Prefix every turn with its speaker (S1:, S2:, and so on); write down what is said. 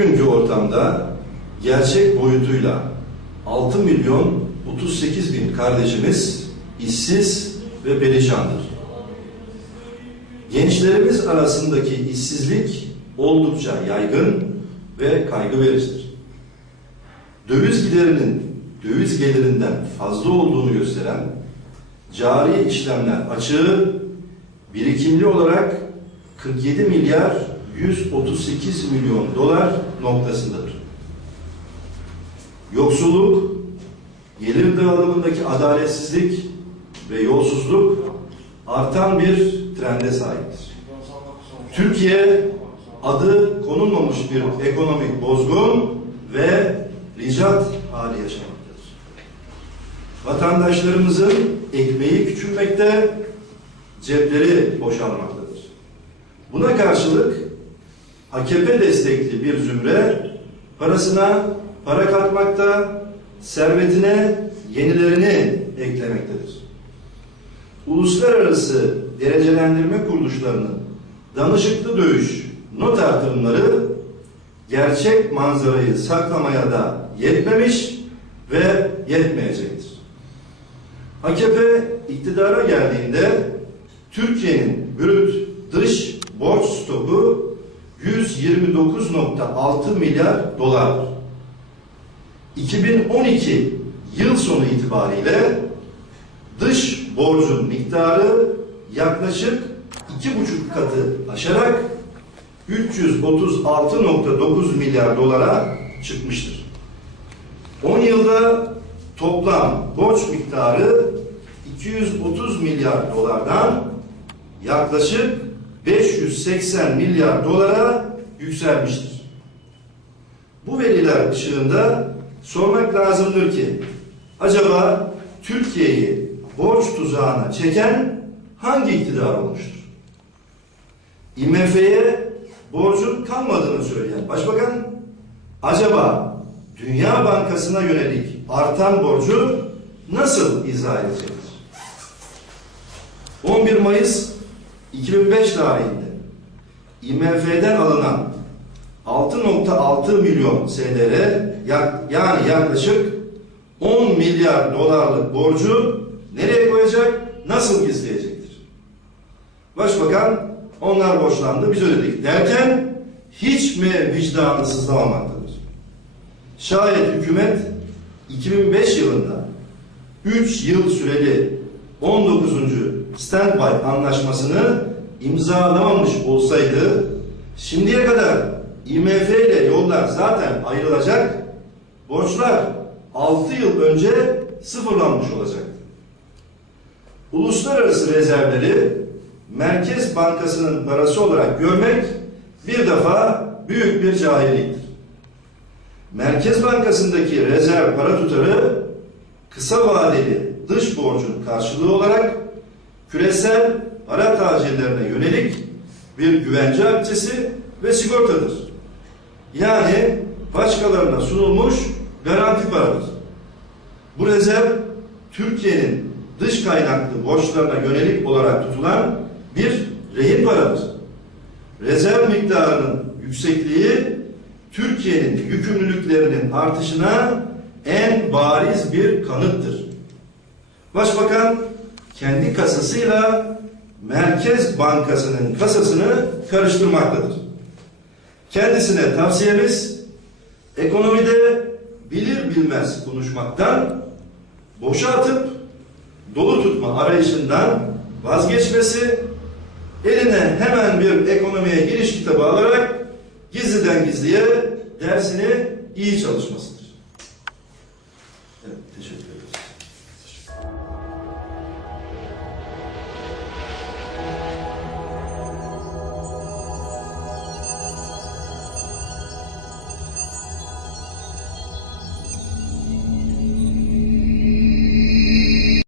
S1: bugünkü ortamda gerçek boyutuyla 6 milyon 38 bin kardeşimiz işsiz ve perişandır. Gençlerimiz arasındaki işsizlik oldukça yaygın ve kaygı vericidir. Döviz giderinin döviz gelirinden fazla olduğunu gösteren cari işlemler açığı birikimli olarak 47 milyar 138 milyon dolar noktasındadır. Yoksulluk, gelir dağılımındaki adaletsizlik ve yolsuzluk artan bir trende sahiptir. Türkiye adı konulmamış bir ekonomik bozgun ve ricat hali yaşamaktadır. Vatandaşlarımızın ekmeği küçülmekte, cepleri boşalmaktadır. Buna karşılık AKP destekli bir zümre parasına para katmakta, servetine yenilerini eklemektedir. Uluslararası derecelendirme kuruluşlarının danışıklı dövüş not artırımları gerçek manzarayı saklamaya da yetmemiş ve yetmeyecektir. AKP iktidara geldiğinde Türkiye'nin brüt dış borç stoku 129.6 milyar dolar. 2012 yıl sonu itibariyle dış borcun miktarı yaklaşık iki buçuk katı aşarak 336.9 milyar dolara çıkmıştır. 10 yılda toplam borç miktarı 230 milyar dolardan yaklaşık 580 milyar dolara yükselmiştir. Bu veriler ışığında sormak lazımdır ki acaba Türkiye'yi borç tuzağına çeken hangi iktidar olmuştur? IMF'ye borcun kalmadığını söyleyen başbakan acaba Dünya Bankası'na yönelik artan borcu nasıl izah edecektir? 11 Mayıs 2005 tarihinde IMF'den alınan 6.6 milyon SDR yani yaklaşık 10 milyar dolarlık borcu nereye koyacak, nasıl gizleyecektir? Başbakan onlar borçlandı biz ödedik derken hiç mi vicdanı sızlamamaktadır? Şayet hükümet 2005 yılında 3 yıl süreli 19. standby anlaşmasını imzalamamış olsaydı şimdiye kadar IMF ile yollar zaten ayrılacak borçlar 6 yıl önce sıfırlanmış olacaktı. Uluslararası rezervleri Merkez Bankası'nın parası olarak görmek bir defa büyük bir cahilliktir. Merkez Bankası'ndaki rezerv para tutarı kısa vadeli dış borcun karşılığı olarak küresel para tacirlerine yönelik bir güvence akçesi ve sigortadır. Yani başkalarına sunulmuş garanti paradır. Bu rezerv Türkiye'nin dış kaynaklı borçlarına yönelik olarak tutulan bir rehin paradır. Rezerv miktarının yüksekliği Türkiye'nin yükümlülüklerinin artışına en bariz bir kanıttır. Başbakan kendi kasasıyla Merkez Bankası'nın kasasını karıştırmaktadır. Kendisine tavsiyemiz ekonomide bilir bilmez konuşmaktan boşaltıp dolu tutma arayışından vazgeçmesi, eline hemen bir ekonomiye giriş kitabı alarak gizliden gizliye dersini iyi çalışmasıdır. Evet, teşekkür ederiz.